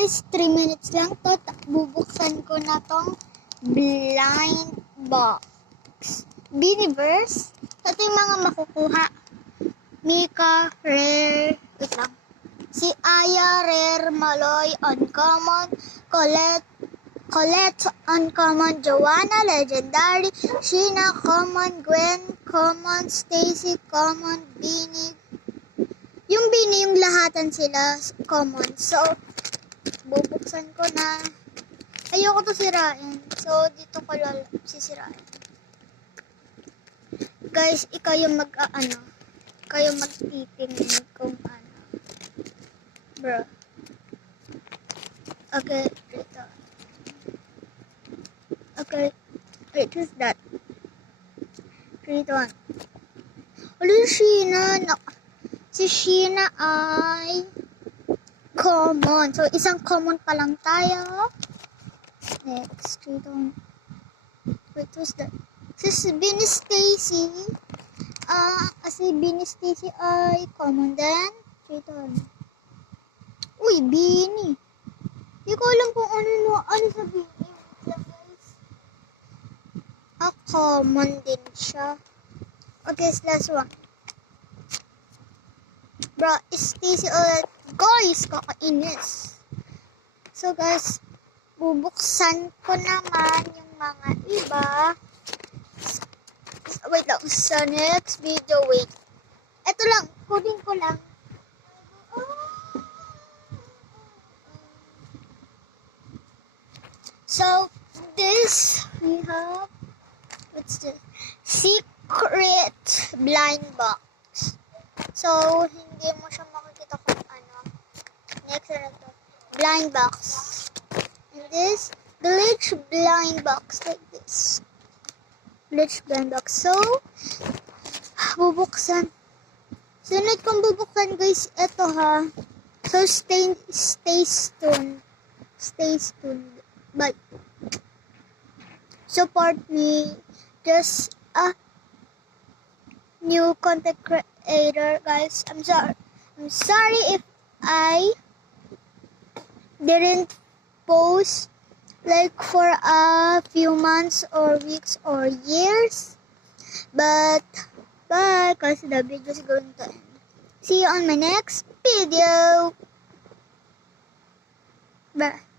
guys, 3 minutes lang to. Bubuksan ko na tong blind box. Biniverse. Ito yung mga makukuha. Mika, Rare, wait lang. Si Aya, Rare, Maloy, Uncommon, Colette, Uncommon, Joanna, Legendary, Sheena, Common, Gwen, Common, Stacy, Common, Bini. Yung Bini, yung lahatan sila, Common. So, bubuksan ko na. Ayoko to sirain. So, dito ko sisirain. Guys, ikaw yung kayo magtitingin kung ano. Bro. Okay, ito. Okay, wait, who's that? 3, 2, 1. Ulo Sheena. Si Sheena ay common. So, isang common pa lang tayo. Next, 3, 2, 1. Wait, who's that? Si Bini Stacy. Kasi Bini Stacy ay common din. 3, 2, 1. Uy, Bini. Hindi ko alam kung ano sa Bini. Wait lang, guys. Common din siya. Okay, last one. Bro, Stacy ulit. Guys, kakainis. So, guys, bubuksan ko naman yung mga iba. Wait lang, sa next video, wait. Ito lang, kunin ko lang. So, this, we have, what's this? Secret blind box. So, hindi mo siya makikita kung ano. Next na ito. Blind box. And this, glitch blind box, like this. Glitch blind box. So, bubuksan. Sunod kong bubuksan, guys, ito ha. So, stay tuned. Stay tuned. But, support me. Just a new content creator, guys. I'm sorry if I didn't post like for a few months or weeks or years. But, bye, because the video is going to end. See you on my next video. Bye.